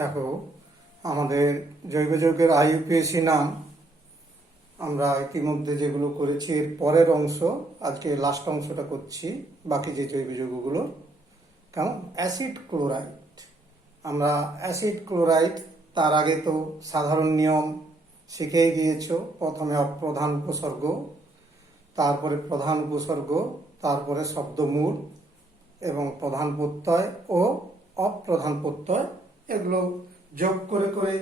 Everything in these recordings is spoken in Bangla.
দেখো, আমাদের জৈব যৌগের আইইউপিএসি নাম আমরা ইতিমধ্যে যেগুলো করেছি এর পরের অংশ, আজকে লাস্ট অংশটা করছি। বাকি যে জৈব যৌগগুলো কেমন, অ্যাসিড ক্লোরাইড। আমরা অ্যাসিড ক্লোরাইড তার আগে তো সাধারণ নিয়ম শিখেই গিয়েছো। প্রথমে অপ্রধান উপসর্গ, তারপরে প্রধান উপসর্গ, তারপরে শব্দমূল এবং প্রধান প্রত্যয় ও অপ্রধান প্রত্যয়, এগুলো যোগ করে করে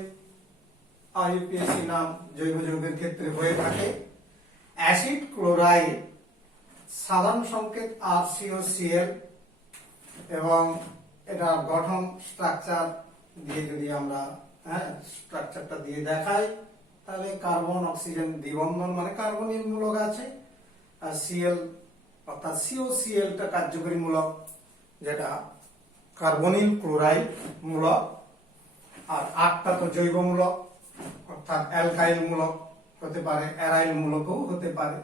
আইইউপিএসি নাম জৈব যৌগের ক্ষেত্রে হয়ে থাকে। অ্যাসিড ক্লোরাইড সাধারণ সংকেত RCOCl এবং এটা গঠন স্ট্রাকচার দিয়ে যদি আমরা স্ট্রাকচারটা দিয়ে দেখাই, তাহলে কার্বন অক্সিজেন দ্বিবন্ধন মানে কার্বনিল মূলক আছে, আর সিএল অর্থাৎ COCl টা কার্যকরী মূলক, যেটা কার্বনিল ক্লোরাইড মূলক। আর আটটা তো জৈব মূলক, অর্থাৎ অ্যালকাইল মূলক হতে পারে, অ্যারাইল মূলকও হতে পারে।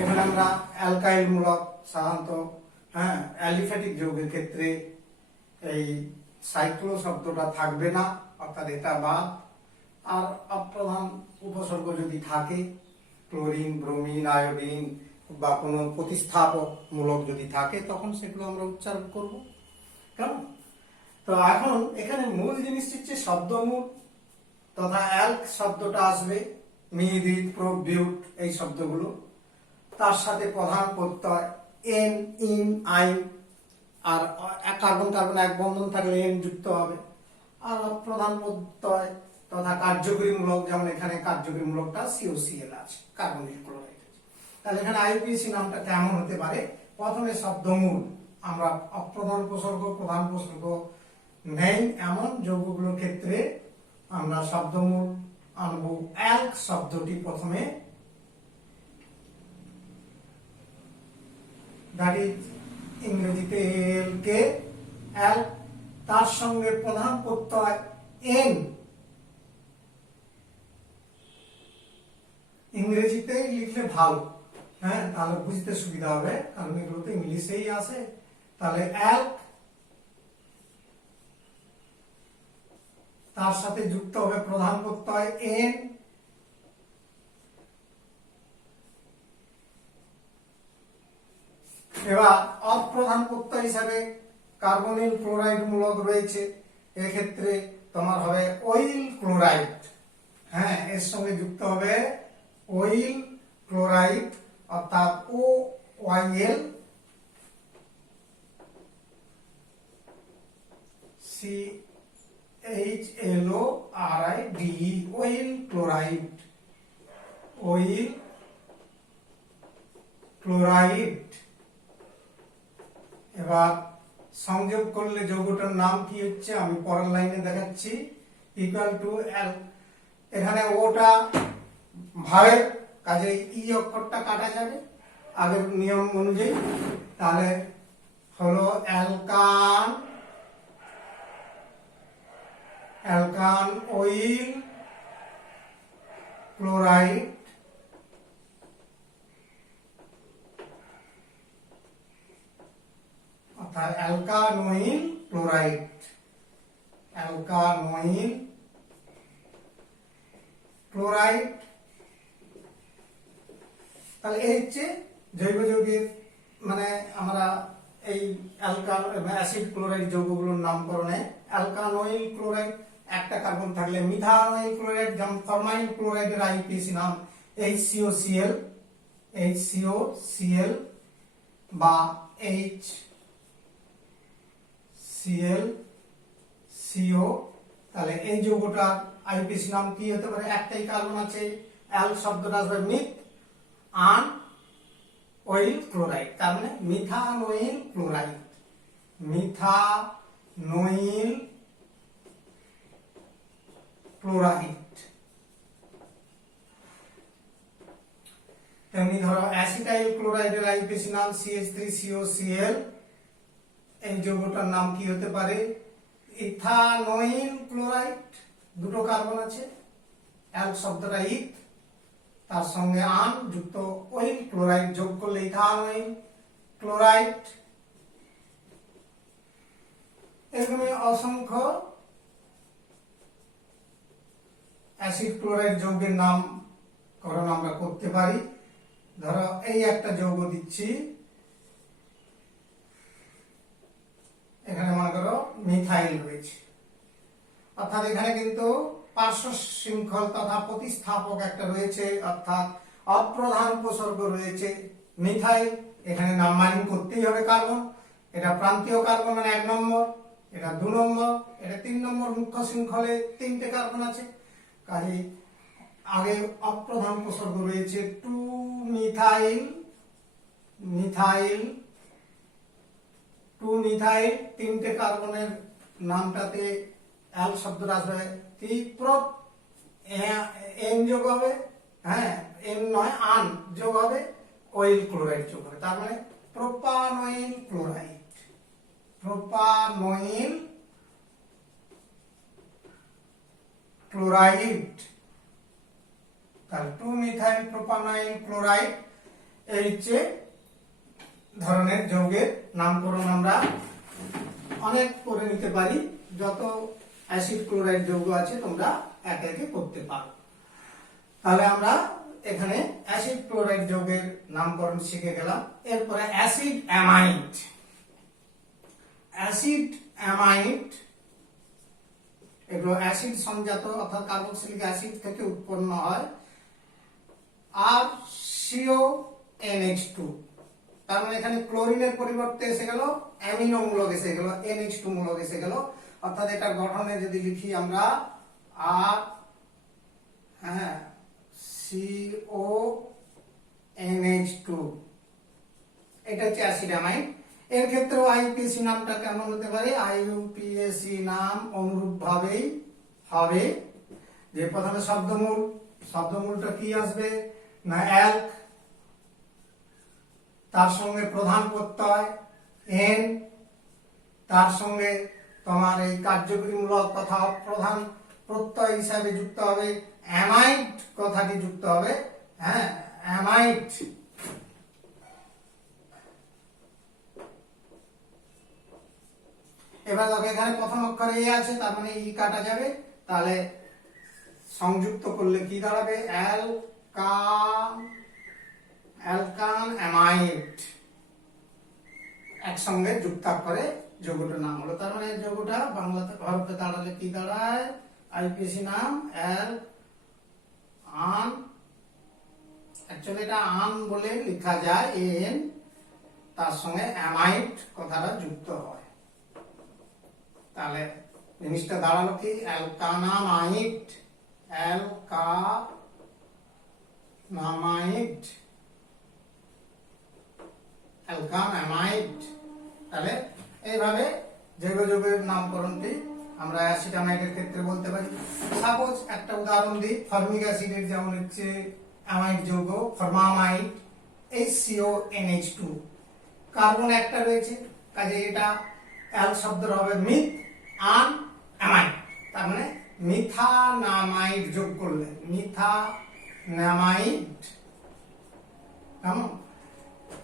এখানে আমরা অ্যালকাইল মূলক সাধারণত অ্যালিফ্যাটিক যৌগের ক্ষেত্রে এই সাইক্লো শব্দটা থাকবে না, অর্থাৎ এটা বাদ। আর অপ্রধান উপসর্গ যদি থাকে, ক্লোরিন, ব্রোমিন, আয়োডিন বা কোনো প্রতিস্থাপক মূলক যদি থাকে, তখন সেগুলো আমরা উচ্চারণ করব। কেমন? তো এখন এখানে মূল জিনিস হচ্ছে শব্দমূল তথা অ্যাল্ক শব্দটা আসবে, মিহিদিত, প্রোবিউট এই শব্দগুলো। তার সাথে প্রধান প্রত্যয় এন, ইন, আইন, আর কার্বন কার্বন এক বন্ধন থাকলে এন যুক্ত হবে। আর প্রধান প্রত্যয় তথা কার্যকরী মূলক, যেমন এখানে কার্যকরী মূলকটা COCl আছে, কার্বনিল ক্লোরাইড আছে। তাহলে এখানে আইইউপিএসি নামটা কেমন হতে পারে? প্রথমে শব্দমূল, আমরা অপ্রধান উপসর্গ, প্রধান উপসর্গ নেই এমন যৌগগুলোর ক্ষেত্রে আমরা শব্দমূল আনবো অ্যাল্ক শব্দটি প্রথমে, দ্যাট ইজ ইংরেজিতে এল কে অ্যাল্ক, তার সঙ্গে প্রধান প্রত্যয় এন, ইংরেজিতে লিখলে ভালো, তাহলে বুঝতে সুবিধা হবে, কারণ এগুলো তো ইংলিশেই আছে। তাহলে অ্যাল্ক, তার সাথে যুক্ত হবে প্রধান প্রত্যয় এন, এবার অপ্রধান প্রত্যয় হিসাবে কার্বনিল ক্লোরাইড মূলক রয়েছে, এক্ষেত্রে তোমার হবে অয়েল ক্লোরাইড। এর সঙ্গে যুক্ত হবে অয়েল ক্লোরাইড, অর্থাৎ OYL CHLORIDE, oil chloride, oil chloride. এবার সংযোগ করলে যৌগটার নাম কি হচ্ছে আমি পরের লাইনে দেখাচ্ছি। ইকুয়াল টু এল, এখানে ওটা ভাবের কাজে ই অক্ষরটা কাটা যাবে আগের নিয়ম অনুযায়ী, তাহলে হলো অ্যালকান, অ্যালকান অয়েল ক্লোরাইড, অর্থাৎ অ্যালকানোইল ক্লোরাইড, অ্যালকানোইল ক্লোরাইড। তাহলে এই হচ্ছে জৈব যৌগের মানে আমরা এই অ্যাসিড ক্লোরাইড যৌগগুলোর নামকরণে অ্যালকানোইল ক্লোরাইড, একটা কার্বন থাকলে মিথানোইল ক্লোরাইড, যেমন ফরমাইল ক্লোরাইডের আইইউপিএসি নাম HCOCl, HCOCl বা HCl, তাহলে এই যৌগটার আইইউপিএসি নাম কি হতে পারে? একটাই কার্বন আছে, অ্যাল শব্দটা আসবে মিথ, আন অয়েল ক্লোরাইড, তার মানে মিথানোইল ক্লোরাইড, মিথানোইল ক্লোরাইড। তেমনি ধরো অ্যাসিটাইল ক্লোরাইডের আইইউপিএসি নাম CH3COCl, এই যৌগটার নাম কি হতে পারে? ইথানোইল ক্লোরাইড, দুটো কার্বন আছে, অ্যাল শব্দটা ইথ, তার সঙ্গে আন যুক্ত অয়েল ক্লোরাইড, যোগ করলে ইথানোইল ক্লোরাইড। এরকম অসংখ্য অ্যাসিড ক্লোরাইড যৌগের নামকরণ আমরা করতে পারি। ধরো এই একটা যৌগ দিচ্ছি, এখানে মনে করো মিথাইল রয়েছে, অর্থাৎ এখানে কিন্তু পার্শ্ব শৃঙ্খল তথা প্রতিস্থাপক একটা রয়েছে, অর্থাৎ অপ্রধান উপসর্গ রয়েছে মিথাইল। এখানে নাম্বারিং করতেই হবে কার্বন। এটা প্রান্তীয় কার্বন মানে 1 নম্বর, এটা 2 নম্বর, এটা 3 নম্বর। মুখ্য শৃঙ্খলে 3টে কার্বন আছে, কাজে আগে অপ্রধান উপসর্গ রয়েছে 2 মিথাইল, 3টে কার্বনের নামটাতে অ্যাল শব্দটা আসবে, কি এন যোগ হবে, হ্যাঁ এন নয় আন যোগ হবে, অয়েল ক্লোরাইড যোগ হবে, তার মানে প্রোপানয়েল ক্লোরাইড, তাহলে 2 মিথাইল প্রোপানয়েল ক্লোরাইড এই হচ্ছে ধরনের যৌগের নামকরণ। আমরা অনেক করে নিতে পারি, যত অ্যাসিড ক্লোরাইড যৌগ আছে তোমরা একে একে করতে পারো। তাহলে আমরা এখানে অ্যাসিড ক্লোরাইড যৌগের নামকরণ শিখে গেলাম। এরপরে অ্যাসিড অ্যামাইড। এগুলো অ্যাসিড সংজাত, অর্থাৎ কার্বক্সিলিক অ্যাসিড থেকে উৎপন্ন হয়। আর CONH2, তার মানে এখানে ক্লোরিনের পরিবর্তে এসে গেল অ্যামিনো মূলক, এসে গেল NH2 মূলক এসে গেল, অর্থাৎ এটার গঠনে যদি লিখি আমরা আর CONH2, এটা হচ্ছে অ্যাসিড অ্যামাইড। এর ক্ষেত্রে IUPAC নামটা কেমন হতে পারে? IUPAC নাম অনুরূপ ভাবেই হবে, যে প্রথমে শব্দমূলটা কি আসবে না অ্যাল্ক, তার সঙ্গে প্রধান প্রত্যয় এন, তার সঙ্গে তোমার এই কার্যকরী মূলক তথা প্রধান প্রত্যয় হিসাবে যুক্ত হবে অ্যামাইড কথাটি যুক্ত হবে, হ্যাঁ অ্যামাইড। এবার দেখো এখানে প্রথম অক্ষর এ আছে, তার মানে ই কাটা যাবে, তাহলে সংযুক্ত করলে কি দাঁড়াবে? অ্যালকান অ্যামাইড, একসঙ্গে যুক্তাক্ষরে যৌগটার নাম হলো। তার মানে যৌগটা বাংলাতে ভারতে দাঁড়ালে কি দাঁড়ায়? IUPAC নাম আন, অ্যাকচুয়ালি এটা আন বলে লেখা যায় এন, তার সঙ্গে অ্যামাইড কথাটা যুক্ত হয়, তাহলে জিনিসটা দাঁড়ালো কি? অ্যালকানামাইড, অ্যালকান অ্যামাইড। তাহলে এইভাবে জৈব যৌগের নামকরণটি আমরা অ্যাসিড অ্যামাইডের ক্ষেত্রে বলতে পারি। সাপোজ একটা উদাহরণ দিই, ফর্মিক অ্যাসিডের যেমন হচ্ছে অ্যামাইড যৌগ ফরমামাইড, HCONH2, কার্বন একটা রয়েছে, কাজে এটা অ্যাল শব্দের হবে মিথ আন অ্যামাইড, তার মানে মিথানামাইড যোগ করলে মিথানামাইড, কেমন?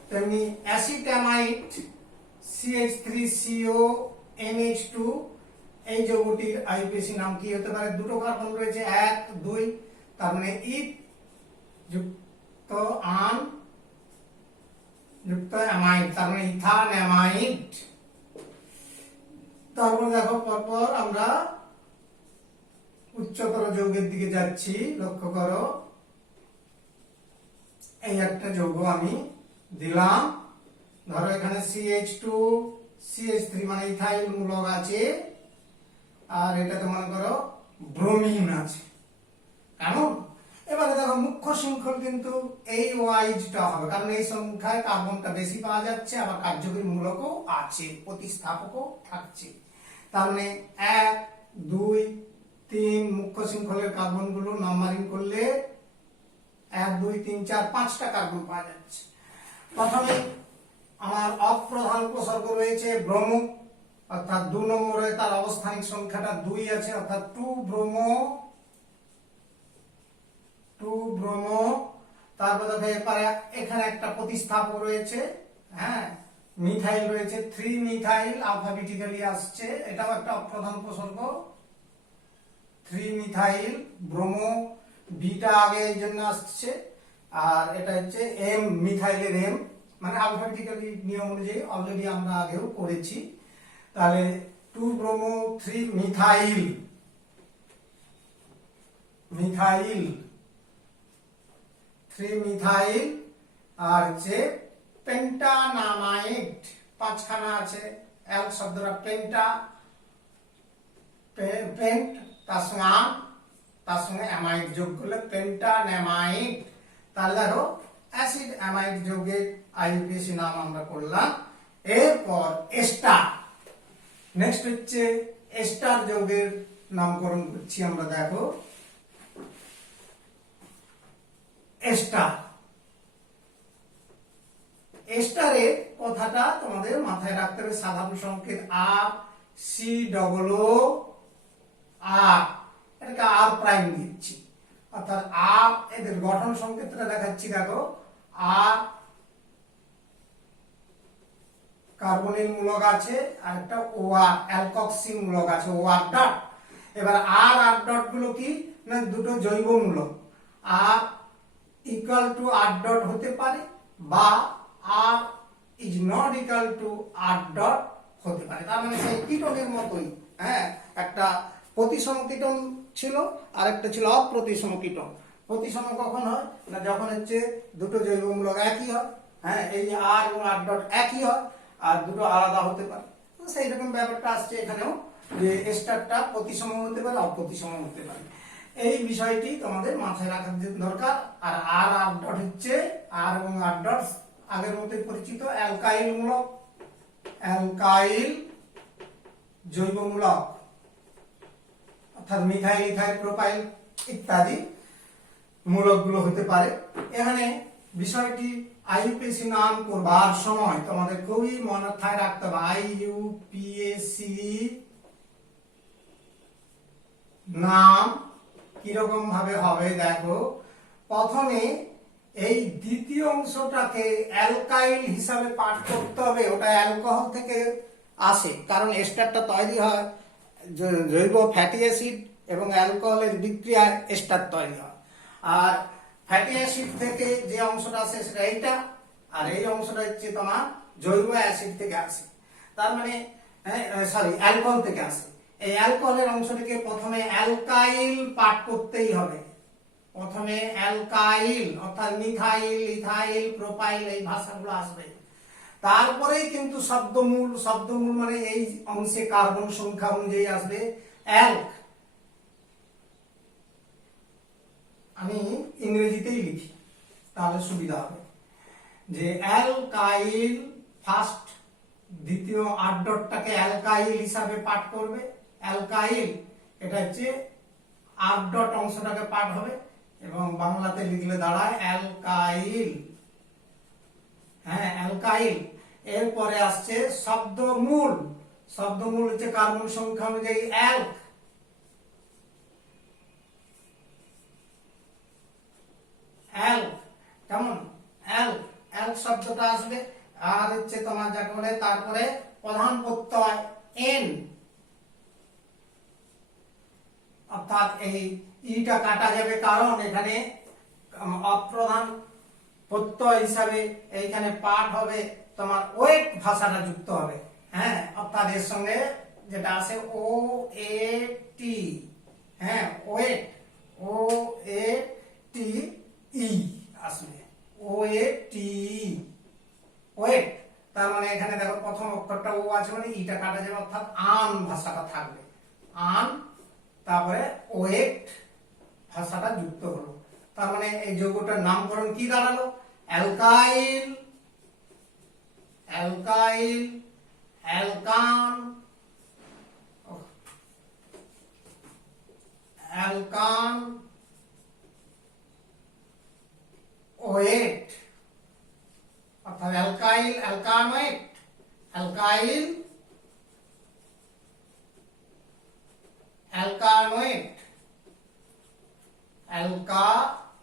তেমনি অ্যাসিটামাইড CH3CONH2, এই যৌগটির IUPAC নাম কি হতে পারে? দুটো কার্বন রয়েছে 1 2, তার মানে ইথ যুক্ত আন যুক্ত অ্যামাইড, তার মানে ইথানঅ্যামাইড। তারপর দেখো পরপর আমরা উচ্চতর যৌগের দিকে যাচ্ছি, লক্ষ্য করো এই একটা যৌগ আমি দিলাম, ধরো এখানে CH2 CH3 মানে ইথাইল মূলক আছে, আর এটাতে মনে করো ব্রোমিন আছে, কেমন? এবারে দেখো মুখ্য শৃঙ্খল কিন্তু এই ওয়াইজটা হবে, কারণ এই সংখ্যায় কার্বনটা বেশি পাওয়া যাচ্ছে, আবার কার্যকরী মূলকও আছে, প্রতিস্থাপকও থাকছে। তার মানে 1 2 3 মুখ্য শৃঙ্খলের কার্বনগুলো নাম্বারিং করলে 1 2 3 4 5টা কার্বন পাওয়া যাচ্ছে। প্রথমে আমার অপ্রধান উপসর্গ রয়েছে ব্রোমো, অর্থাৎ 2 নম্বরে তার অবস্থানিক সংখ্যাটা 2 আছে, অর্থাৎ 2 ব্রোমো। তারপর দেখো এরপরে এখানে একটা প্রতিস্থাপক রয়েছে, হ্যাঁ মিথাইল রয়েছে, 3 মিথাইল, আলফাবেটিক্যালি আসছে, এটাও একটা অপ্রধান উপসর্গ থ্রি মিথাইল ব্রোমো, বিটা আগে এই জন্য আসছে, আর এটা হচ্ছে এম, মিথাইলের এম, মানে অ্যালফাবেটিক্যালি নিয়ম অনুযায়ী অলরেডি আমরা আগেও করেছি। তাহলে 2 ব্রোমো 3 মিথাইল, মিথাইল 3 মিথাইল, আর হচ্ছে পেন্টানামাইড, 5খানা আছে, এক শব্দটা পেন্টা, পেন্ট তার সঙ্গে আম, তার সঙ্গে অ্যামাইড যোগ করলে পেন্টানামাইড। তাহলে দেখো অ্যাসিড অ্যামাইড যৌগের আইইউপিএসি নাম আমরা করলাম। এরপর এস্টার, নেক্সট হচ্ছে এস্টার যৌগের নামকরণ করছি আমরা। দেখো এস্টার, এস্টারের কথাটা তোমাদের মাথায় রাখতে হবে, সাধারণ সংকেত আর, সি ডবল ও আর, এটাকে আর প্রাইম দিচ্ছি, অর্থাৎ আর। এদের গঠন সংকেতটা দেখাচ্ছি, দেখো আর কার্বনিল মূলক আছে, আর একটা ও আর অ্যালকক্সি মূলক আছে, ও আর ডট। এবার আর আর ডট গুলো কি না দুটো জৈব মূলক, R equal to R dot হতে পারে, বা R is not equal to R dot হতে পারে। তার মানে সেই কিটোনের মতোই, হ্যাঁ, একটা প্রতিসম কিটোন ছিল আর একটা ছিল অপ্রতিসম কিটোন। প্রতিসম কখন হয় না যখন হচ্ছে দুটো জৈব মূলক একই হয়, হ্যাঁ, এই যে আর এবং আর ডট একই হয়, আর দুটো আলাদা হতে পারে। সেই রকম ব্যাপারটা আসছে এখানেও, যে এস্টারটা প্রতিসম হতে পারে, অপ্রতিসম হতে পারে। এই বিষয়টি তোমাদের মাথায় রাখার দরকার। আর আর আর ডট হচ্ছে, আর এবং আর ডট আগের মতোই পরিচিত, অ্যালকাইল মূলক, অ্যালকাইল জৈব মূলক, অর্থাৎ মিথাইল, ইথাইল, প্রোপাইল ইত্যাদি মূলকগুলো হতে পারে। এখানে বিষয়টি আইইউপিএসি নাম করবার সময় তোমাদের খুবই মাথায় রাখতে হবে, আইইউপিএসি নাম কিরকম ভাবে হবে। দেখো প্রথমে এই দ্বিতীয় অংশটাকে অ্যালকাইল হিসাবে পাঠ করতে হবে, ওটা অ্যালকোহল থেকে আসে, কারণ এস্টারটা তৈরি হয় জৈব ফ্যাটি অ্যাসিড এবং অ্যালকোহলের বিক্রিয়ায় এস্টার তৈরি হয়। আর ফ্যাটি অ্যাসিড থেকে যে অংশটা আসে সেটা এইটা, আর এই অংশটা হচ্ছে তোমার জৈব অ্যাসিড থেকে আসে, তার মানে সরি অ্যালকোহল থেকে আসে। এই অ্যালকোহলের অংশটিকে প্রথমে অ্যালকাইল পাঠ করতেই হবে, প্রথমে অ্যালকাইল, অর্থাৎ মিথাইল, ইথাইল, প্রোপাইল এই ভাষাগুলো আসবে। তারপরেই কিন্তু শব্দমূল, শব্দমূল মানে এই অংশে কার্বন সংখ্যা অনুযায়ী আসবে অ্যালক। আমি ইংরেজিতেই লিখি তাহলে সুবিধা হবে, যে অ্যালকাইল ফার্স্ট, দ্বিতীয় আর ডটটাকে অ্যালকাইল হিসাবে পাঠ করবে, অ্যালকাইল, এটা হচ্ছে আর ডট অংশটাকে পাঠ হবে, এবং বাংলাতে লিখলে দাঁড়ায় অ্যালকাইল, হ্যাঁ অ্যালকাইল। এরপরে আসছে শব্দমূল, শব্দমূল হচ্ছে কার্বন সংখ্যা অনুযায়ী অ্যালক, অ্যালক, কেমন অ্যালক, অ্যালক শব্দটা আসবে। আর হচ্ছে তোমার যাকে বলে তারপরে প্রধান প্রত্যয় এন, অর্থাৎ এই ইটা কাটা যাবে, কারণ এখানে অপ্রধান প্রত্যয় হিসাবে এইখানে পাঠ হবে তোমার ওয়েট ভাষাটা যুক্ত হবে, হ্যাঁ, অর্থাৎ এর সঙ্গে যেটা আছে ও এ টি, হ্যাঁ ওয়েট, ও এ টি ই আসবে, ও এ টি ওয়েট। তার মানে এখানে দেখো প্রথম অক্ষরটা ও আছে মানে ইটা কাটা যাবে, অর্থাৎ আন ভাষাটা থাকবে, আন, তারপরে ওয়েট ভাষাটা যুক্ত হলো। তার মানে এই যৌগটার নামকরণ কি দাঁড়ালো? অ্যালকাইল, অ্যালকাইল, অ্যালকান, অ্যালকান ওয়েট, অর্থাৎ অ্যালকাইল অ্যালকানোয়েট, অ্যালকাইল অ্যালকানোয়েট, অ্যালকানোয়েট,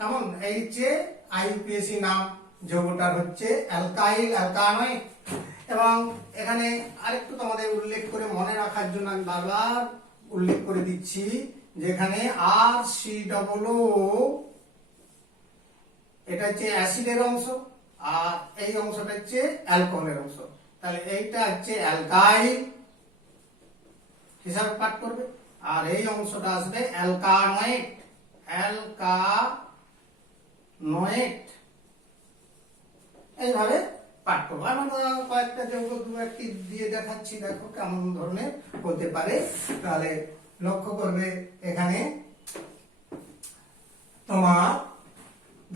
কেমন? এই যে আইইউপিএসি নাম যৌগটার হচ্ছে অ্যালকাইল অ্যালকানোয়েট। এবং এখানে আরেকটু তোমাদের উল্লেখ করে মনে রাখার জন্য আমি বারবার উল্লেখ করে দিচ্ছি যে এখানে RCOO এটা হচ্ছে অ্যাসিডের অংশ আর এই অংশটা হচ্ছে অ্যালকোহলের অংশ, তাহলে এইটা হচ্ছে অ্যালকাইল হিসাবে পাঠ করবে আর এই অংশটা আসবে অ্যালকানয়েড। এইভাবে পাঠ করবো। আমরা কয়েকটা যৌগ দু একটি দিয়ে দেখাচ্ছি, দেখো কেমন ধরনের হতে পারে। তাহলে লক্ষ্য করবে এখানে তোমার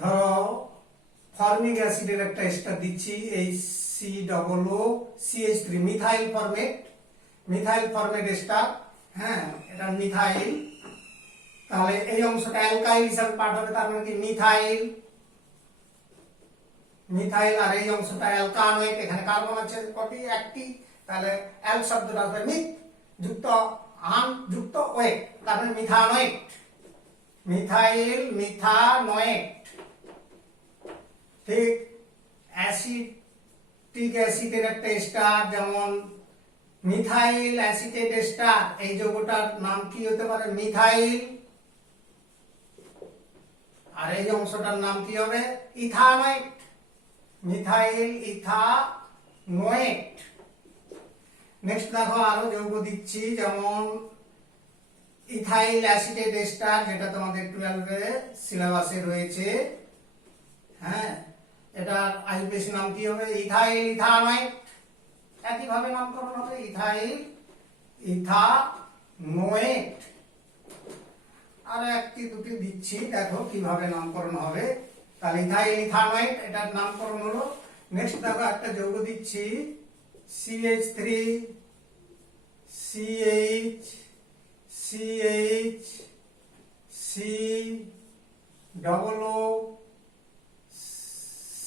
ধরো ফর্মিক অ্যাসিডের একটা এস্টার দিচ্ছি, এই COOCH3 মিথাইল ফরমেট এস্টার। হ্যাঁ, এটা মিথাইল, তাহলে এই অংশটা অ্যালকাইল হিসাবে পাঠ হবে, তার মানে কি মিথাইল আর এই অংশটা অ্যালকানয়েড। এখানে কার্বন আছে কটি? একটি, তাহলে অ্যাল শব্দটা আসবে মিথ যুক্ত আন যুক্ত ওয়েট, তার মানে মিথানয়েড, মিথানয়েড। ঠিক অ্যাসিটিক অ্যাসিডের একটা এস্টার, যেমন মিথাইল অ্যাসিটেট এস্টার, এই যৌগটার নাম কি হতে পারে? মিথাইল। আর এই অংশটার নাম কি হবে? ইথানয়েড, মিথাইল ইথানয়েড। নেক্সট দেখো আরো যৌগ দিচ্ছি, যেমন ইথাইল অ্যাসিটেট এস্টার, যেটা তোমাদের 12 সিলেবাসে রয়েছে। হ্যাঁ, এটার আইউপিএসি নাম কি হবে? ইথাইল ইথানয়েড। একইভাবে নামকরণ হবে ইথাইল ইথানয়েড। আর একটি দুটি দিচ্ছি, দেখো কিভাবে নামকরণ হবে। তাহলে ইথাইল ইথানয়েড এটার নামকরণ হলো। নেক্সট দেখো একটা যৌগ দিচ্ছি, CH3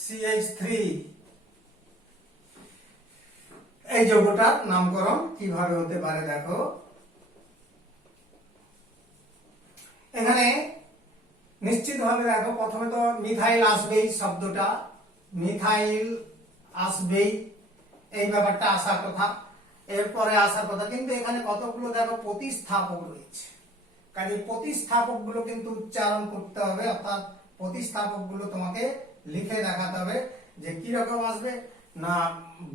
CH3 এই যৌগটার নামকরণ কিভাবে হতে পারে দেখো। এখানে নিশ্চিতভাবে দেখো প্রথমে তো মিথাইল আসবেই, শব্দটা মিথাইল আসবেই, এই ব্যাপারটা আসার কথা, এরপরে আসার কথা। কিন্তু এখানে কতগুলো দেখো প্রতিস্থাপক রয়েছে, কাজে প্রতিস্থাপক গুলো কিন্তু উচ্চারণ করতে হবে, অর্থাৎ প্রতিস্থাপক গুলো তোমাকে লিখে দেখাতে হবে যে কি রকম আসবে। না,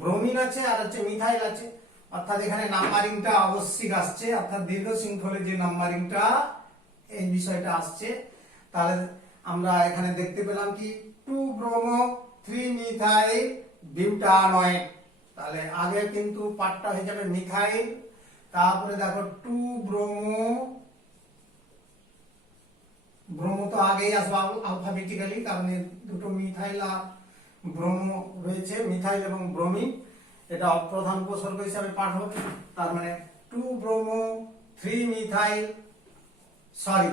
ব্রোমিন আছে আর হচ্ছে মিথাইল আছে, অর্থাৎ এখানে নাম্বারিংটা আবশ্যিক আসছে, অর্থাৎ দীর্ঘ শৃঙ্খলে যে নাম্বারিংটা এই বিষয়টা আসছে। তাহলে আমরা এখানে দেখতে পেলাম কি 2 ব্রোমো 3 মিথাইল বিউটানয়েড। তাহলে আগে কিন্তু পার্টটা হয়ে যাবে মিথাইল, তারপরে দেখো 2 ব্রোমো তো আগেই আসবে আলফাবেটিক্যালি, কারণ দুটো মিথাইল আর ব্রোমো রয়েছে, মিথাইল এবং ব্রোমিন, এটা প্রধান উপসর্গ হিসাবে পাঠ হবে। তার মানে 2 ব্রোমো 3 মিথাইল, সরি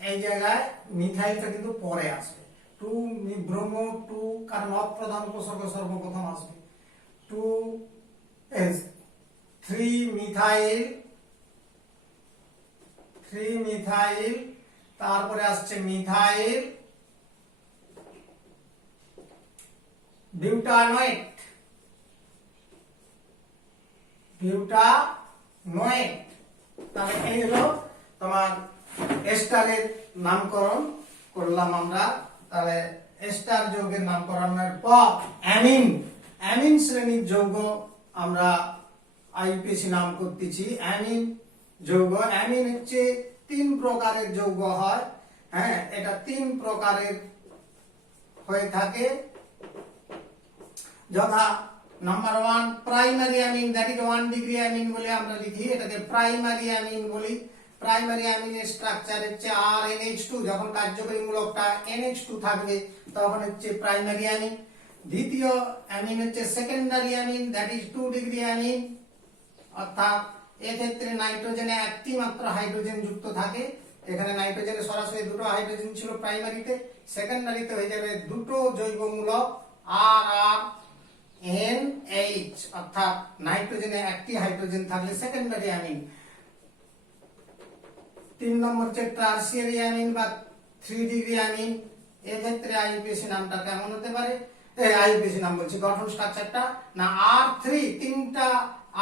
এই জায়গায় মিথাইলটা কিন্তু পরে আসবে, 2 ব্রোমো 2, কারণ অপ্রধান উপসর্গ সর্বপ্রথম আসবে। 3 মিথাইল, তারপরে আসছে মিথাইল বিউটানয়েড, তাহলে এই হলো তোমার এস্টারের নামকরণ করলাম আমরা। তাহলে এস্টার যৌগের নামকরণের পর অ্যামিন শ্রেণীর যৌগ আমরা আইউপিএসি নাম করতেছি অ্যামিন যৌগ। অ্যামিন হচ্ছে 3 প্রকারের যৌগ হয়। হ্যাঁ, এটা 3 প্রকারের হয়ে থাকে, যথা number 1 primary amine, that is 1 degree amine বলে আমরা লিখি, এটাকে প্রাইমারি অ্যামিন বলি। প্রাইমারি অ্যামিনের স্ট্রাকচার হচ্ছে RNH2, যখন কার্যকরী মূলকটা NH2 থাকবে তখন হচ্ছে প্রাইমারি অ্যামিন। দ্বিতীয় অ্যামিন হচ্ছে secondary amine, that is 2 degree amine, অর্থাৎ এক্ষেত্রে নাইট্রোজেনে একটি মাত্র হাইড্রোজেন যুক্ত থাকে। এখানে নাইট্রোজেনে সরাসরি দুটো হাইড্রোজেন ছিল প্রাইমারিতে, সেকেন্ডারিতে হয়ে যাবে দুটো জৈব মূলক RNH, অর্থাৎ নাইট্রোজেনে একটি হাইড্রোজেন থাকলে সেকেন্ডারি অ্যামিন। 3 নম্বর হচ্ছে টারসিয়ারি অ্যামিন বা 3 ডিগ্রি অ্যামিন। এক্ষেত্রে আইউপিএসি নামটা কেমন হতে পারে আইইউপিএসি নাম বলছি, গঠন স্ট্রাকচারটা না R3 তিনটা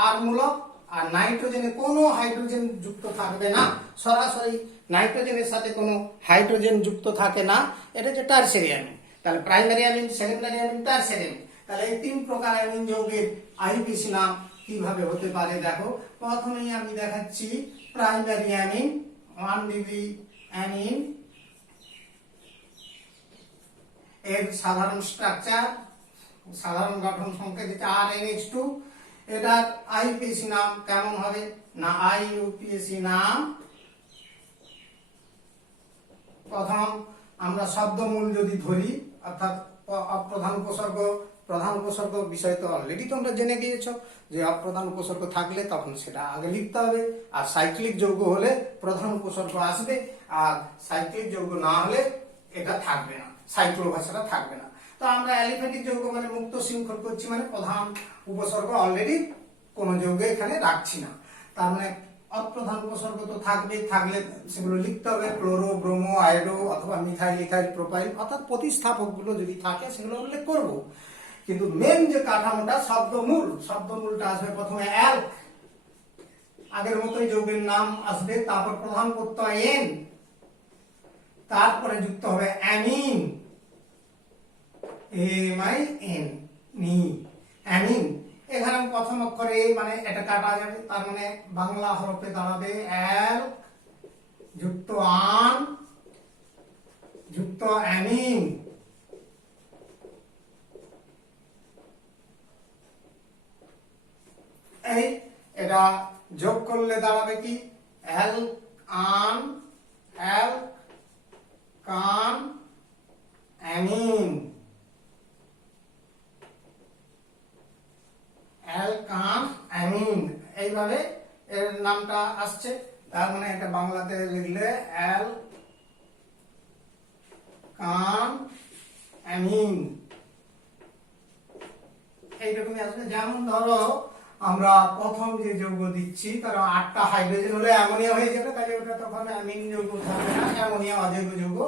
আর মূলক, আর নাইট্রোজেনে কোনো হাইড্রোজেন যুক্ত থাকবে না, সরাসরি নাইট্রোজেনের সাথে কোনো হাইড্রোজেন যুক্ত থাকে না, এটা হচ্ছে টারসিয়ারি অ্যামিন। তাহলে primary amine, secondary amine, tertiary amine. তাহলে এই তিন প্রকার অ্যামিন যৌগের আইইউপিএসি নাম কিভাবে হতে পারে দেখো। প্রথমেই আমি দেখাচ্ছি প্রাইমারি অ্যামিন, 1 ডিগ্রি অ্যামিন এর সাধারণ স্ট্রাকচার, সাধারণ গঠন সংকেত হচ্ছে RnH2। এটার আইইউপিএসি নাম কেমন হবে না, আইইউপিএসি নাম প্রথম আমরা শব্দমূল যদি ধরি, অর্থাৎ অপ্রধান উপসর্গ, প্রধান উপসর্গ বিষয় তো অলরেডি তোমরা জেনে গিয়েছো যে অপ্রধান উপসর্গ থাকলে তখন সেটা আগে লিখতে হবে, আর সাইক্লিক যৌগ হলে প্রধান উপসর্গ আসবে, আর সাইক্লিক যৌগ না হলে এটা থাকবে না, সাইক্লো ভাষাটা থাকবে না। তো আমরা অ্যালিফ্যাটিক যৌগ মানে মুক্ত শৃঙ্খল করছি, মানে প্রধান উপসর্গ অলরেডি কোন যৌগে এখানে রাখছি না। তার মানে অপ্রধান উপসর্গ তো থাকবে, থাকলে সেগুলো লিখতে হবে, ক্লোরো, ব্রোমো, আয়োডো অথবা মিথাইল, ইথাইল, প্রোপাইল, অর্থাৎ প্রতিস্থাপক গুলো যদি থাকে সেগুলো উল্লেখ করব। কিন্তু মেন যে কাঠামোটা শব্দমূল, শব্দমূলটা আসবে প্রথমে অ্যাল, আগের মতোই যৌগের নাম আসবে, তারপর প্রধান প্রত্যয় এন, তারপরে যুক্ত হবে অ্যামিন, AMIN, নি, অ্যামিন। এখানে প্রথম অক্ষরে মানে এটা কাটা যাবে, তার মানে বাংলা হরফে দাঁড়াবে অ্যাল যুক্ত আন যুক্ত অ্যামিন। এই এটা যোগ করলে দাঁড়াবে কি, অ্যাল আন অ্যাল কান অ্যামিন, অ্যালকান অ্যামিন, এইভাবে এর নামটা আসছে। তার মানে এটা বাংলাতে লিখলে অ্যাল কান অ্যামিন, এইরকমই আসবে। যেমন ধরো আমরা প্রথম যে যৌগ দিচ্ছি তার 8টা হাইড্রোজেন হলে অ্যামোনিয়া হয়ে যাবে, তাহলে ওটা তখন অ্যামিন যৌগ থাকবে না, অ্যামোনিয়া অজৈব যৌগ।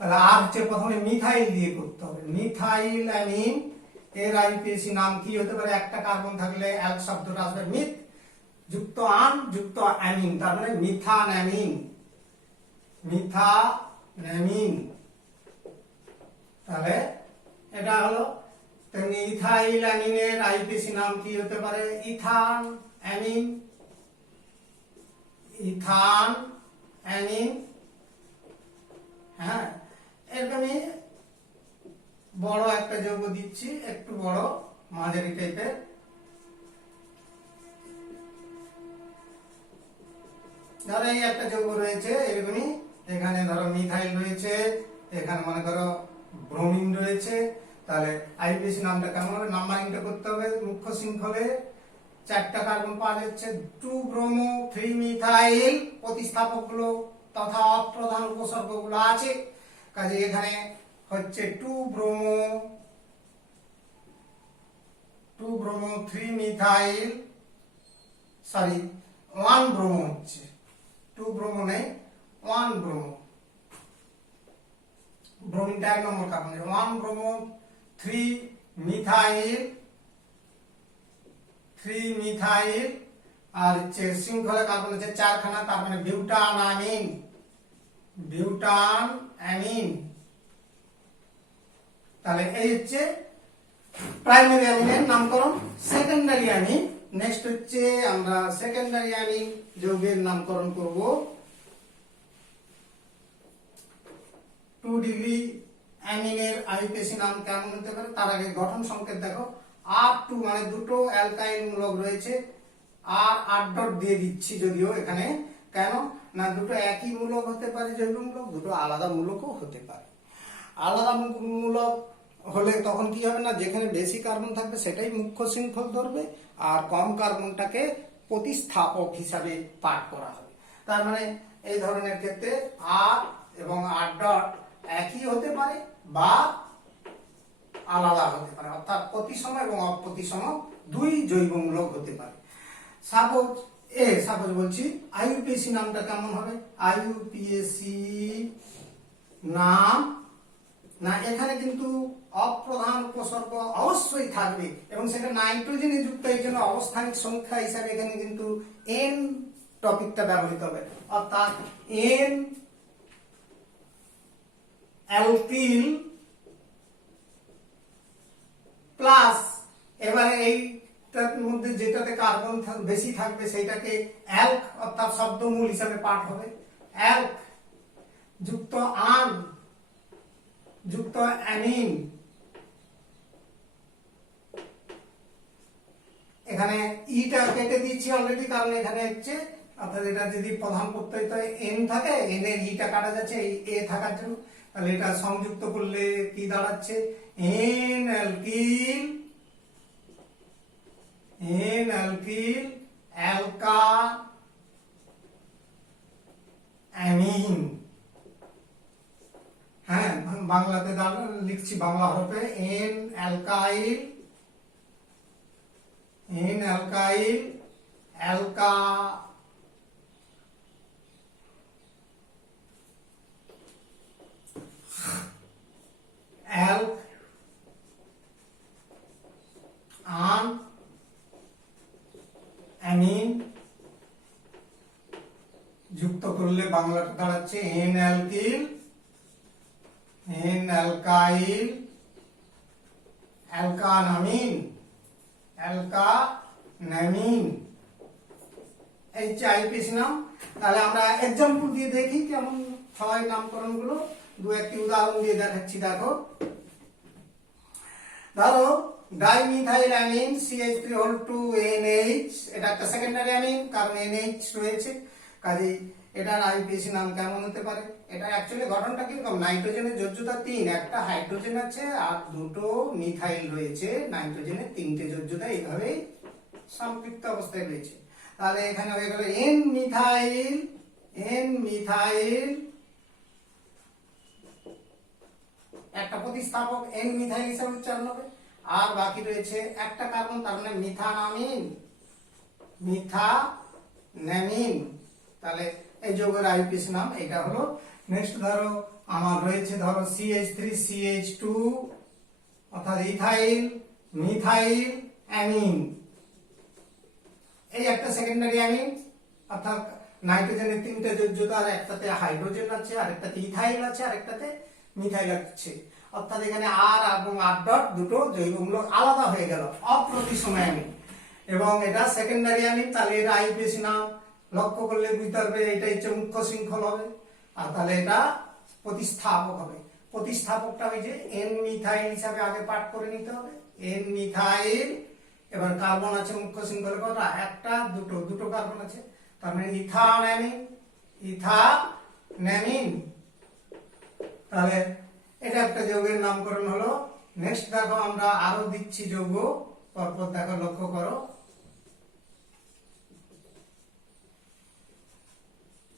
তাহলে আর হচ্ছে প্রথমে মিথাইল দিয়ে করতে হবে, মিথাইল অ্যামিন। এর আইইউপিএসি নাম কি হতে পারে, একটা কার্বন থাকলে অ্যাল শব্দটা আসবে মিথ যুক্ত আন যুক্ত অ্যামিন, তার মানে মিথানঅ্যামিন, মিথানঅ্যামিন। তাহলে এটা হলো। তেমনি ইথাইল অ্যামিনের আইইউপিএসি নাম কি হতে পারে, ইথান অ্যামিন, ইথান অ্যামিন। হ্যাঁ, এরকমই বড় একটা যৌগ দিচ্ছি, একটু বড় মাঝারি টাইপের, ধরো এই একটা যৌগ রয়েছে এরকমই, এখানে ধরো মিথাইল রয়েছে, এখানে মনে করো ব্রোমিন রয়েছে। তাহলে আইইউপিএসি নামটা কেমন হবে, নাম্বারিংটা করতে হবে, মুখ্য শৃঙ্খলে 4টা কার্বন পাওয়া যাচ্ছে, 2 ব্রোমো 3 মিথাইল, প্রতিস্থাপক গুলো তথা অপ্রধান উপসর্গ গুলো আছে, কাজে এখানে হচ্ছে 2 ব্রোমো 3 মিথাইল, সরি 1 ব্রোমো হচ্ছে, 2 ব্রোমো নেই 1 ব্রোমো, ব্রোমিনটা 1 নম্বর কার্বন, 1 ব্রোমো 3 মিথাইল, আর হচ্ছে শৃঙ্খলা কার্বন হচ্ছে 4খানা, তার মানে বিউটান অ্যামিন। তাহলে এই হচ্ছে প্রাইমারি অ্যামিনের নামকরণ। সেকেন্ডারি অ্যামিন, নেক্সট হচ্ছে আমরা সেকেন্ডারি অ্যামিন যৌগের নামকরণ করব। 2 ডিগ্রি অ্যামিনের আইইউপিএসি নাম কেমন হতে পারে, তার আগে গঠন সংকেত দেখো, R2 মানে দুটো অ্যালকাইল মূলক রয়েছে, আর R ডট দিয়ে দিচ্ছি যদিও এখানে, কেন না দুটো একই মূলক হতে পারে, জৈব মূলক, দুটো আলাদা মূলকও হতে পারে। আলাদা মূলক হলে তখন কি হবে না, যেখানে বেশি কার্বন থাকবে সেটাই মুখ্য শৃঙ্খল ধরবে, আর কম কার্বনটাকে প্রতিস্থাপক হিসাবে পাঠ করা হবে। তার মানে এই ধরনের ক্ষেত্রে আর এবং আর ডট একই হতে পারে বা আলাদা হতে পারে, অর্থাৎ প্রতিসম এবং অপ্রতিসম দুই জৈবমূলক হতে পারে। সাপোজ বলছি আইইউপিএসি নামটা কেমন হবে, আইইউপিএসি নাম না, এখানে কিন্তু অপ্রধান উপসর্গ অবশ্যই থাকবে এবং সেটা নাইট্রোজেনে যুক্ত, এই জন্য অবস্থানিক সংখ্যা হিসাবে এখানে কিন্তু এন টপিকটা ব্যবহৃত হবে, অর্থাৎ এন অ্যালকিল প্লাস, এবারে এইটার মধ্যে যেটাতে কার্বন বেশি থাকবে সেইটাকে অ্যালক অর্থাৎ শব্দমূল হিসাবে পাঠ হবে, অ্যালক যুক্ত আন যুক্ত অ্যামিন। এখানে ইটা কেটে দিচ্ছি অলরেডি, কারণ এখানে হচ্ছে অর্থাৎ এটা যদি প্রধান প্রত্যয় এন থাকে, এন এর ইটা কাটা যাচ্ছে এই এ থাকার জন্য, তাহলে এটা সংযুক্ত করলে কি দাঁড়াচ্ছে, এন অ্যালকিল অ্যালকা অ্যামিন। হ্যাঁ, বাংলাতে লিখছি বাংলা হরফে, এন অ্যালকাইল অ্যালকা অ্যালক আন অ্যামিন যুক্ত করলে বাংলাটা দাঁড়াচ্ছে এন অ্যালকিল অ্যালকাইল অ্যালকানামিন অ্যালকানামিন। এই যে আইপিএসি নাম। তাহলে আমরা এক্সাম্পল দিয়ে দেখি কেমন হয় নামকরণ গুলো, দু একটি উদাহরণ দিয়ে দেখাচ্ছি। দেখো, ধরো ডাইমিথাইল অ্যামিন CH3O2NH, এটা একটা সেকেন্ডারি অ্যামিন কারণ NH রয়েছে, কাজেই এটার আইপিএসি নাম কেমন হতে পারে। এটা অ্যাকচুয়ালি গঠনটা কিরকম, নাইট্রোজেনের যোজ্যতা 3, একটা হাইড্রোজেন আছে আর দুটো মিথাইল রয়েছে, নাইট্রোজেনের 3টে যোজ্যতা এইভাবে সম্পৃক্ত অবস্থায় রয়েছে। তাহলে এখানে হয়ে গেল এন মিথাইল একটা প্রতিস্থাপক এন মিথাইল হিসাবে উচ্চারণ হবে, আর বাকি রয়েছে একটা কার্বন, তার মানে মিথানামিন। তাহলে এই যৌগের আইপিএসি নাম এটা হলো। নেক্সট ধরো আমার রয়েছে, ধরো CH3CH2 অর্থাৎ ইথাইল মিথাইল অ্যামিন, এই একটা সেকেন্ডারি অ্যামিন, অর্থাৎ নাইট্রোজেনের 3টে যোজ্যতা, আর একটাতে হাইড্রোজেন আছে, আর একটাতে ইথাইল আছে, আর একটাতে মিথাইল আছে, অর্থাৎ এখানে আর এবং আর ডট দুটো জৈবমূলক আলাদা হয়ে গেল, অপ্রতিসম অ্যামিন, এবং এটা সেকেন্ডারি অ্যামিন। তাহলে এটা আইপিএসি নাম লক্ষ্য করলে বুঝতে পারবে এটা হচ্ছে মুখ্য শৃঙ্খল হবে, আর তাহলে এটা প্রতিস্থাপক হবে। প্রতিস্থাপকটা ওই যে এন মিথাইল হিসাবে আগে পাঠ করে নিতে হবে, এন মিথাইল, এবার কার্বন আছে মুখ্য শৃঙ্খলে কটা, একটা দুটো কার্বন আছে, তার মানে ইথানামিন। তাহলে এটা একটা যৌগের নামকরণ হলো। নেক্সট দেখো আমরা আরো দিচ্ছি যৌগ, পরপর দেখো, লক্ষ্য করো।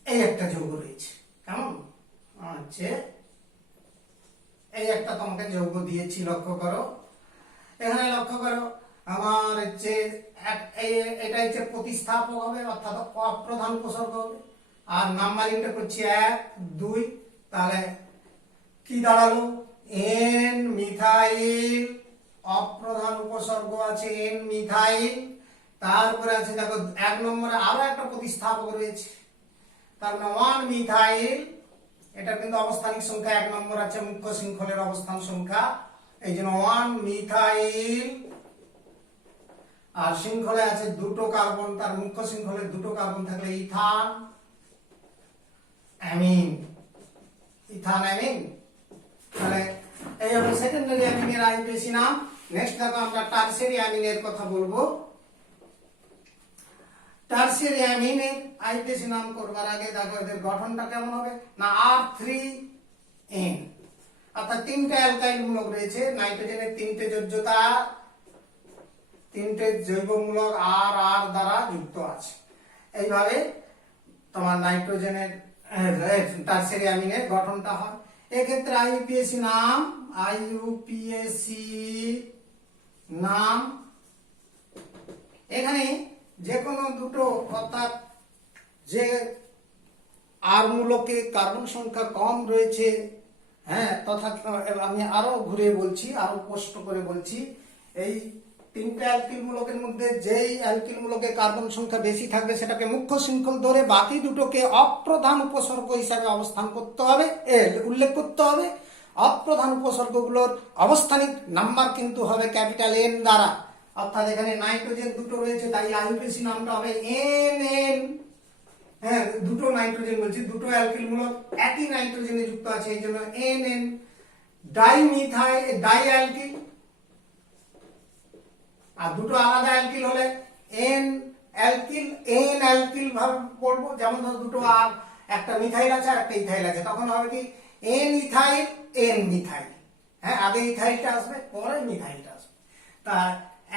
এই একটা যৌগ রয়েছে, কেমন হচ্ছে, এই একটা তোমাকে যৌগ দিয়েছি, লক্ষ্য করো। এখানে লক্ষ্য করো আমার হচ্ছে এটা হচ্ছে প্রতিস্থাপক হবে, অর্থাৎ অপ্রধান উপসর্গ হবে, আর নাম্বারিংটা করছি 1 2। তাহলে কি দাঁড়ালো, এন মিথাইল, অপ্রধান উপসর্গ আছে এন মিথাইল, তারপরে আছে দেখো 1 নম্বরে আরো একটা প্রতিস্থাপক রয়েছে, তার মানে 1 মিথাইল, এটা কিন্তু অবস্থানিক সংখ্যা 1 নম্বর আছে, মুখ্য শৃঙ্খলের অবস্থান সংখ্যা, এই জন্য 1 মিথাইল, আর শৃঙ্খলে আছে দুটো কার্বন, তার মুখ্য শৃঙ্খলে দুটো কার্বন থাকলে ইথানঅ্যামিন। তাহলে এই হলো সেকেন্ডারি অ্যামিনের আইপিএসি নাম। নেক্সট দেখো আমরা টারসিয়ারি অ্যামিনের কথা বলবো। টারসিয়ারি অ্যামিনের আইপিএসি নাম করবার আগে দেখো এদের গঠনটা কেমন হবে না, R3N, অর্থাৎ 3টে অ্যালকাইল মূলক রয়েছে, নাইট্রোজেনের 3টে যোজ্যতা, 3টে জৈবমূলক আর আর দ্বারা যুক্ত আছে। এইভাবে তোমার নাইট্রোজেনের টারসিয়ারি অ্যামিনের গঠনটা হয়। এক্ষেত্রে আইইউপিএসি নাম এখানে যে কোনো দুটো, অর্থাৎ যে আর মূলকে কার্বন সংখ্যা কম রয়েছে হ্যাঁ, তথা আমি আরো ঘুরিয়ে বলছি, আরো স্পষ্ট করে বলছি, এই তিনটা অ্যালকিল মূলকের মধ্যে যেই অ্যালকিল মূলকে কার্বন সংখ্যা বেশি থাকবে সেটাকে মুখ্য শৃঙ্খল ধরে বাকি দুটোকে অপ্রধান উপসর্গ হিসাবে অবস্থান করতে হবে, উল্লেখ করতে হবে। অপ্রধান উপসর্গগুলোর অবস্থানিক নাম্বার কিন্তু হবে ক্যাপিটাল এন দ্বারা, অর্থাৎ এখানে নাইট্রোজেন দুটো রয়েছে তাই আইউপিএসি নামটা হবে এন এন। হ্যাঁ, দুটো নাইট্রোজেন বলছি, দুটো অ্যালকিল মূলক একই নাইট্রোজেনে যুক্ত আছে এই জন্য এন এন। ডাই অ্যালকিল, আর দুটো আলাদা অ্যালকিল হলে এন অ্যালকিল ভাবে পড়বো। যেমন ধরো দুটো আর একটা মিথাইল আছে আর একটা ইথাইল আছে, তখন হবে কি এন ইথাইল এন মিথাইল। হ্যাঁ, আগে ইথাইলটা আসবে পরে মিথাইলটা আসবে। তা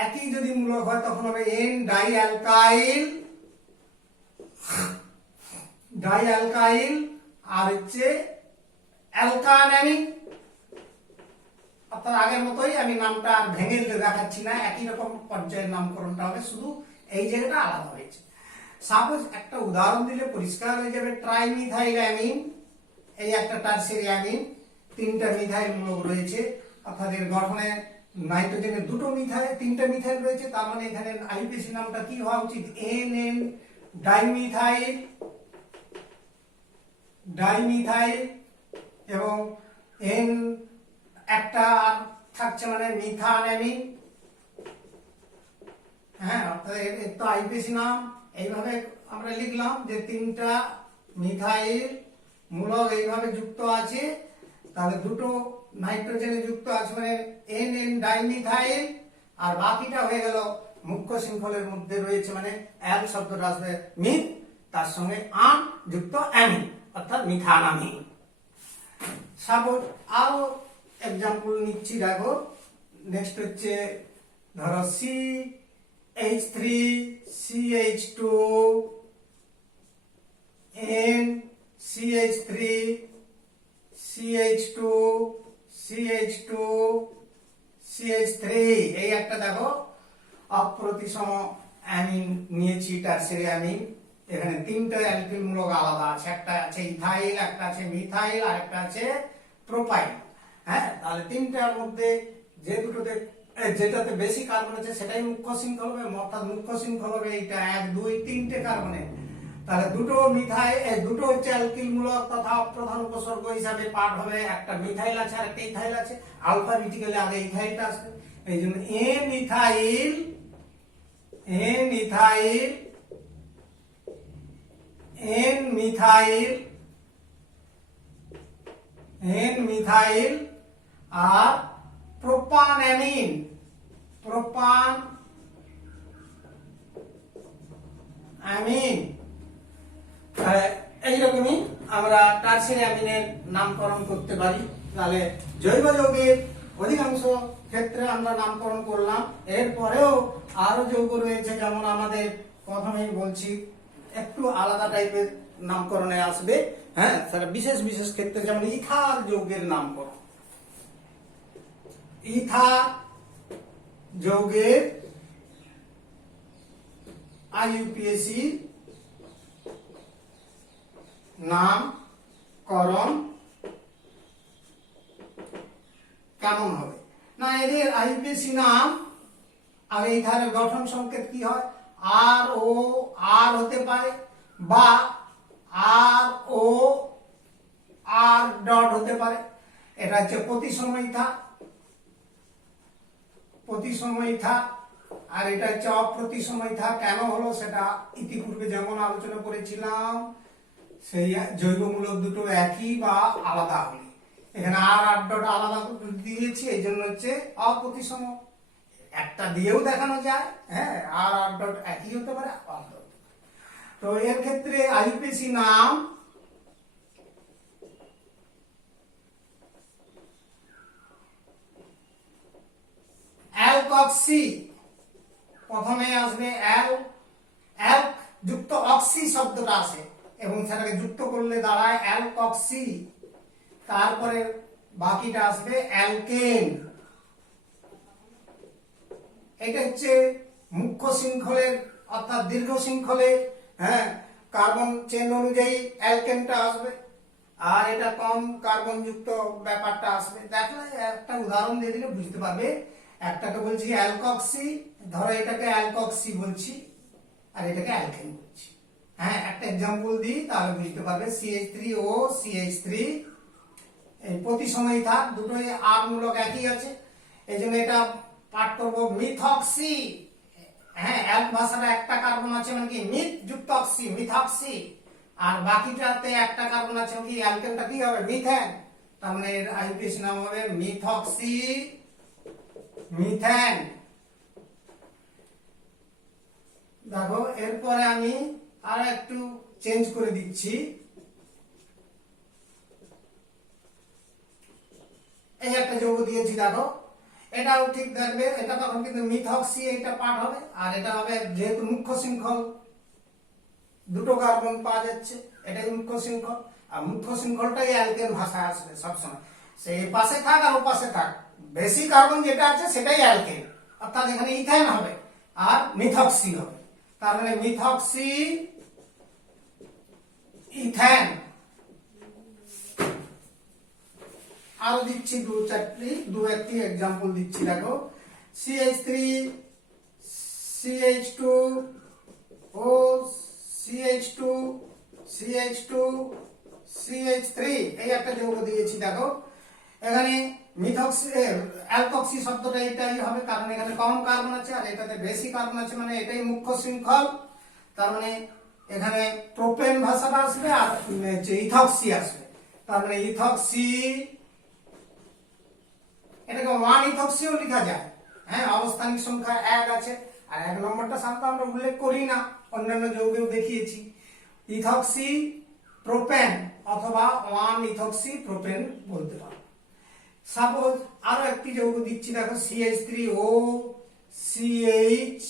একই যদি মূলক হয় তখন হবে এন ডাই অ্যালকাইল আর হচ্ছে অ্যালকানামিন। অর্থাৎ আগের মতোই, আমি নামটা আর ভেঙে দেখাচ্ছি না, একই রকম পর্যায়ের নামকরণটা হবে, শুধু এই জায়গাটা আলাদা হয়েছে। সাপোজ একটা উদাহরণ দিলে পরিষ্কার হয়ে যাবে। ট্রাইমিথাইল অ্যামিন, এই একটা টারসিয়ারি অ্যামিন, তিনটা মিথাইল মূলক রয়েছে, অর্থাৎ এর গঠনে নাইট্রোজেনের তিনটা মিথাইল রয়েছে, তার মানে এখানে আইউপিএসি নামটা কি হওয়া উচিত? এন এন ডাইমিথাইল এবং এন একটা আর থাকছে মানে মিথানঅ্যামিন। হ্যাঁ, অর্থাৎ এর তো আইউপিএসি নাম। এইভাবে আমরা লিখলাম যে তিনটা মিথাইল মূলক এইভাবে যুক্ত আছে, তাহলে দুটো নাইট্রোজেনে যুক্ত আছে মানে এন এন ডাইমিথাইল, আর বাকিটা হয়ে গেল মুখ্য শৃঙ্খলের মধ্যে রয়েছে মানে অ্যাল শব্দটা আসবে মিথ, তার সঙ্গে আন যুক্ত অ্যামিন অর্থাৎ মিথানামিন। সাপোজ আরো এক্সাম্পল নিচ্ছি, দেখো। নেক্সট হচ্ছে ধরো CH3 CH2 N CH3 CH2 CH2 CH3, এই একটা দেখো অপ্রতিসম অ্যামিন নিয়েছি, টারসিয়ারি অ্যামিন। এখানে তিনটা অ্যালকিল মূলক আলাদা আছে, একটা আছে ইথাইল, একটা আছে মিথাইল আর একটা আছে প্রোপাইল। হ্যাঁ, তাহলে তিনটার মধ্যে যেটাতে বেশি কার্বন আছে সেটাই মুখ্য শৃঙ্খল হবে, অর্থাৎ মুখ্য শৃঙ্খল হবে এইটা 1 2 3টে কার্বনের। তাহলে দুটো হচ্ছে অ্যালকিল মূলক তথা অপ্রধান উপসর্গ হিসাবে পাঠ হবে, একটা মিথাইল আছে আর একটা ইথাইল আছে। আলফাবেটিক্যালি আগে ইথাইলটা আসবে, এই জন্য এন মিথাইল আর প্রোপানঅ্যামিন এইরকমই আমরা টারসিয়ারি অ্যামিনের নামকরণ করতে পারি। তাহলে জৈব যৌগের অধিকাংশ ক্ষেত্রে আমরা নামকরণ করলাম, এরপরেও আরো যৌগ রয়েছে, যেমন আমাদের প্রথমেই বলছি একটু আলাদা টাইপের নামকরণে আসবে। হ্যাঁ, সেটা বিশেষ বিশেষ ক্ষেত্রে, যেমন ইথার যৌগের নামকরণ। ইথার যৌগের আইইউপিএসি নামকরণ কেমন হবে? না, এদের আইইউপিএসি নাম আগে ইথারের গঠন সংকেত কি হয়? আর ও আর হতে পারে, বা আর ও আর ডট হতে পারে। এটা হচ্ছে প্রতিসম ইথা, আর এটা হচ্ছে অপ্রতিসম ইথা। কেন হলো সেটা ইতিপূর্বে যেমন আলোচনা করেছিলাম, সেই জৈবমূলক দুটো একই বা আলাদা হলে, এখানে আর আর ডট আলাদা দিয়েছি, এই জন্য হচ্ছে অপ্রতিসম। একটা দিয়েও দেখানো যায়, হ্যাঁ, আর আর ডট একই হতে পারে, আলাদা হতে পারে। তো এর ক্ষেত্রে আইইউপিএসি নাম অ্যালকক্সি, প্রথমে আসবে অ্যালক যুক্ত অক্সি শব্দটা আসে এবং সেটাকে যুক্ত করলে দাঁড়ায় অ্যালকক্সি, তারপরে বাকিটা আসবে অ্যালকেন। এটা হচ্ছে মুখ্য শৃঙ্খলের অর্থাৎ দীর্ঘ শৃঙ্খলে, হ্যাঁ, কার্বন চেন অনুযায়ী অ্যালকেনটা আসবে। আর এটা কম কার্বন যুক্ত ব্যাপারটা আসবে। দেখলে একটা উদাহরণ দিয়ে দিলে বুঝতে পারবে। একটাকে বলছি অ্যালকক্সি, ধরো এটাকে অ্যালকক্সি বলছি আর এটাকে অ্যালকেন বলছি। হ্যাঁ, একটা এক্সাম্পল দিই তাহলে বুঝতে পারবে। CH3O CH3 এই প্রতিসময়ী থাক, দুটোই আর মূলক একই আছে, এই জন্য এটা পাঠ করবো মিথক্সি। হ্যাঁ, অ্যালক ভাষাটা একটা কার্বন আছে মানে কি মিথ যুক্ত অক্সি, মিথক্সি, আর বাকিটাতে একটা কার্বন আছে মানে কি অ্যালকেনটা কি হবে মিথেন। তার মানে এর আইউপিএসি নাম হবে মিথক্সি মিথেন। দেখো এরপরে আমি আর একটু চেঞ্জ করে দিচ্ছি। এই একটা যৌগ দিয়েছি, দেখো এটাও ঠিক দেখবে, এটা তখন কিন্তু মিথক্সি এটা পাঠ হবে, আর এটা হবে যেহেতু মুখ্য শৃঙ্খল দুটো কার্বন পাওয়া যাচ্ছে, এটাই মুখ্য শৃঙ্খল, আর মুখ্য শৃঙ্খলটাই অ্যালকেন ভাষায় আসবে সবসময়। সেই পাশে থাক আর ওপাশে থাক, বেশি কার্বন যেটা আছে সেটাই অ্যালকেন, অর্থাৎ এখানে ইথেন হবে আর মিথক্সি হবে। তার মানে মিথক্সি ইথেন। আরো দিচ্ছি দু একটি এক্সাম্পল দিচ্ছি, দেখো CH3 CH2O CH2 CH2 CH3 এই একটা যৌগ দিয়েছি। দেখো এখানে মিথক্সি অ্যালকক্সি শব্দটা এটাই হবে, কারণ এখানে কম কার্বন আছে আর এটাতে বেশি কার্বন আছে, মানে এটাই মুখ্য শৃঙ্খল। তার মানে এখানে প্রোপেন ভাষাটা আসবে আর ইথক্সি আসবে। তার মানে ইথক্সি, এটাকে 1 ইথক্সিও লেখা যায়। হ্যাঁ, অবস্থানিক সংখ্যা 1 আছে, আর 1 নম্বরটা সাধারণত আমরা উল্লেখ করি না, অন্যান্য যৌগেও দেখিয়েছি। ইথক্সি প্রোপেন অথবা 1 ইথক্সি প্রোপেন বলতে পারো। সাপোজ আরো একটি যৌগ দিচ্ছি, দেখো CH3O CH,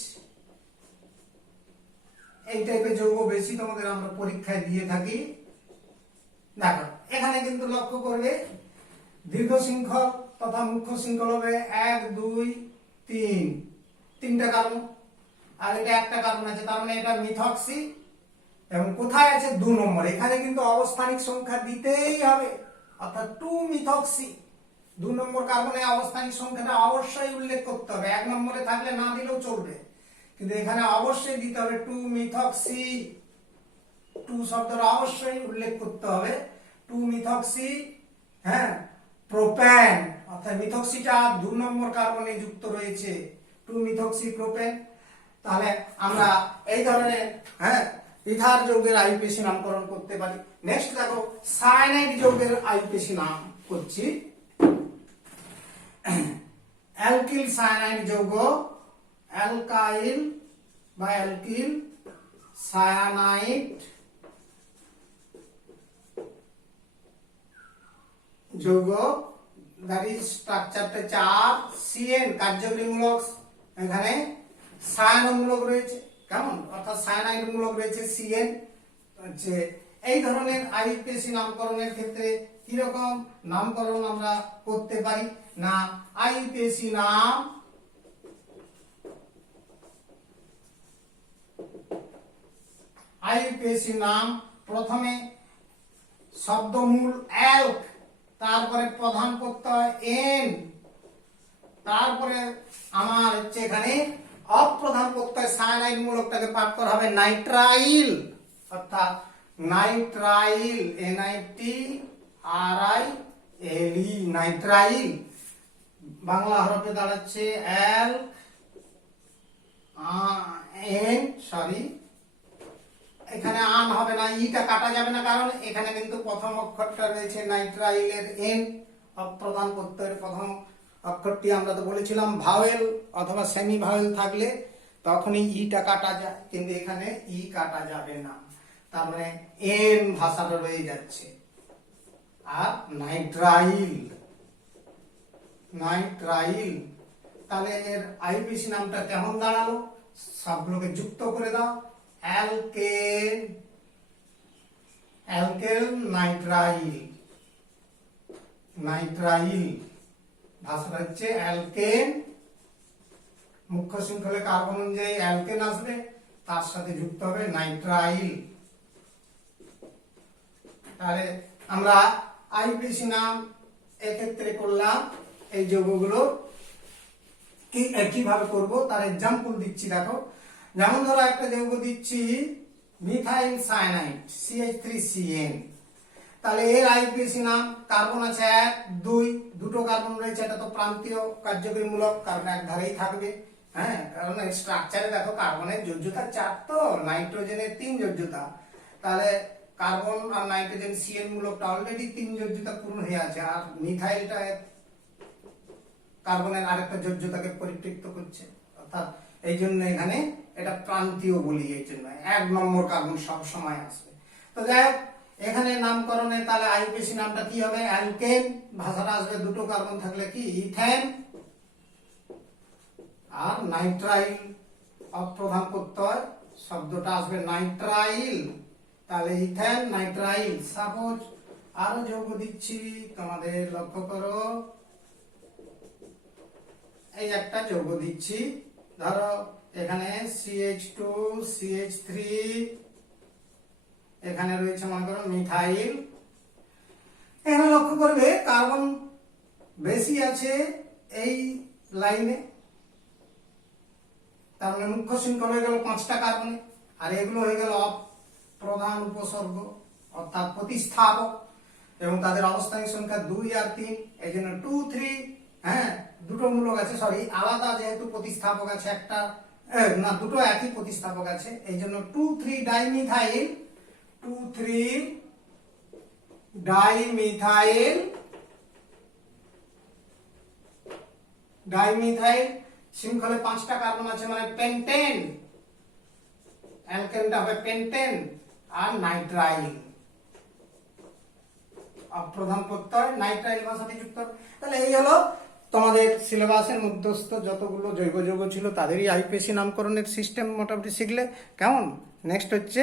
এই টাইপের যৌগ বেশি তোমাদের আমরা পরীক্ষায় দিয়ে থাকি। দেখো এখানে কিন্তু লক্ষ্য করবে দীর্ঘ শৃঙ্খল তথা মুখ্য শৃঙ্খল হবে 1 2 3, তিনটা কার্বন, আর এটা একটা কার্বন আছে, তার মানে এটা মিথক্সি। এবং কোথায় আছে 2 নম্বর, এখানে কিন্তু অবস্থানিক সংখ্যা দিতেই হবে, অর্থাৎ 2 মিথক্সি। 2 নম্বর কার্বনে অবস্থানিক সংখ্যাটা অবশ্যই উল্লেখ করতে হবে, 1 নম্বরে থাকলে না দিলেও চলবে, কিন্তু এখানে অবশ্যই দিতে হবে 2 মিথক্সি। 2 শব্দটা অবশ্যই উল্লেখ করতে হবে, 2 মিথক্সি। হ্যাঁ, প্রোপেন, অর্থাৎ মিথক্সিটা 2 নম্বর কার্বনে যুক্ত রয়েছে, 2 মিথক্সি প্রোপেন। তাহলে আমরা এই ধরনের ইথার যৌগের আইউপিএসি নামকরণ করতে পারি। নেক্সট দেখো সায়ানাইড যৌগের আইউপিএসি নাম করছি। অ্যালকিল সায়ানাইড যৌগ, অ্যালকাইল বা অ্যালকিল সায়ানাইড যৌগ, দ্যাট ইজ স্ট্রাকচারটা 4 CN কার্যকরীমূলক, এখানে সায়ানমূলক রয়েছে, কেমন, অর্থাৎ সায়ানাইড মূলক রয়েছে CN। এই ধরনের আইউপিএসি নামকরণের ক্ষেত্রে কিরকম নামকরণ আমরা করতে পারি না, আইউপিএসি নাম প্রথমে শব্দমূল অ্যালক, তারপরে প্রধান প্রত্যয় এন, তারপরে আমার হচ্ছে এখানে অপ্রধান প্রত্যয় সায়ানাইড মূলকটাকে পাঠ করা হবে নাইট্রাইল, অর্থাৎ নাইট্রাইল NITRILE নাইট্রাইল। বাংলা হরফে দাঁড়াচ্ছে এল এন, সরি এখানে আন হবে না, ইটা কাটা যাবে না, কারণ এখানে কিন্তু প্রথম অক্ষরটা রয়েছে নাইট্রাইলের এন, অপ্রধান প্রত্যয়ের প্রথম অক্ষরটি আমরা তো বলেছিলাম ভাওয়েল অথবা সেমি ভাওয়েল থাকলে তখনই ইটা কাটা যায়, কিন্তু এখানে ই কাটা যাবে না, তার মানে এন ভাষাটা রয়ে যাচ্ছে। আর নাইট্রাইল, তাহলে এর আইউপিএসি নামটা কেমন দাঁড়ালো, সবগুলোকে যুক্ত করে দাও, অ্যালকেল নাইট্রাইল ভাষাটা হচ্ছে অ্যালকেন, মুখ্য শৃঙ্খলে কার্বন অনুযায়ী অ্যালকেন আসবে, তার সাথে যুক্ত হবে নাইট্রাইল। তাহলে আমরা আইইউপিএসি নাম এক্ষেত্রে করলাম। এই যৌগগুলো কিভাবে করব তার এক্সাম্পল দিচ্ছি, দেখো। যেমন ধরো একটা যৌগ দিচ্ছি মিথাইল সায়ানাইড CH3CN, তাহলে এর আইইউপিএসি নাম, কার্বন আছে 1 2, দুটো কার্বন রয়েছে, এটা তো প্রান্তীয় কার্যকরীমূলক, কারণ এক ধারেই থাকবে। হ্যাঁ, কারণ এর স্ট্রাকচারে দেখো কার্বনের যোজ্যতা 4, তো নাইট্রোজেনের 3 যোজ্যতা, তাহলে কার্বন আর নাইট্রোজেন CN মূলকটা অলরেডি 3 যোজ্যতা পূর্ণ হয়ে আছে, আর মিথাইলটা কার্বনের আরেকটা যোজ্যতাকে পরিতৃপ্ত করছে, অর্থাৎ এই জন্য এখানে এটা প্রান্তীয় বলি, এই জন্য 1 নম্বর কার্বন সব সময় আসবে। তো যাই হোক, এখানে নামকরণে তাহলে আইইউপিএসি নামটা কি হবে? অ্যালকেন, ভাষাটা আসবে দুটো কার্বন থাকলে কি ইথেন, আর নাইট্রাইল অপ্রধান প্রত্যয়, শব্দটা আসবে নাইট্রাইল, তাহলে ইথেন নাইট্রাইল। সাপোজ আরো যৌগ দিচ্ছি, তোমাদের লক্ষ্য করো, এই একটা যৌগ দিচ্ছি, ধরো এখানে CH2 CH3, এখানে রয়েছে মনে করো মিথাইল। এখানে লক্ষ্য করবে কার্বন বেশি আছে এই লাইনে, তার মানে মুখ্য শৃঙ্খল হয়ে গেল 5টা কার্বনে, আর এগুলো হয়ে গেল প্রধান উপসর্গ অর্থাৎ প্রতিস্থাপক, এবং তাদের অবস্থানিক সংখ্যা 2 আর 3, এই জন্য 2 3। হ্যাঁ, দুটো মূলক আছে, সরি আলাদা, যেহেতু প্রতিস্থাপক আছে একটা, না দুটো একই প্রতিস্থাপক আছে, এই জন্য 2 3 ডাইমিথাইল, 2 3 ডাইমিথাইল, ডাইমিথাইল শৃঙ্খলে 5টা কার্বন আছে, মানে পেন্টেন, অ্যালকেনটা হবে পেন্টেন, আর নাইট্রাইল অপ্রধান প্রত্যয়, নাইট্রাইল ভাষাটি যুক্ত। তাহলে এই হলো তোমাদের সিলেবাসের মধ্যস্থ যতগুলো জৈব যৌগ ছিল তাদেরই আইইউপিএসি নামকরণের সিস্টেম মোটামুটি শিখলে। কেমন? নেক্সট হচ্ছে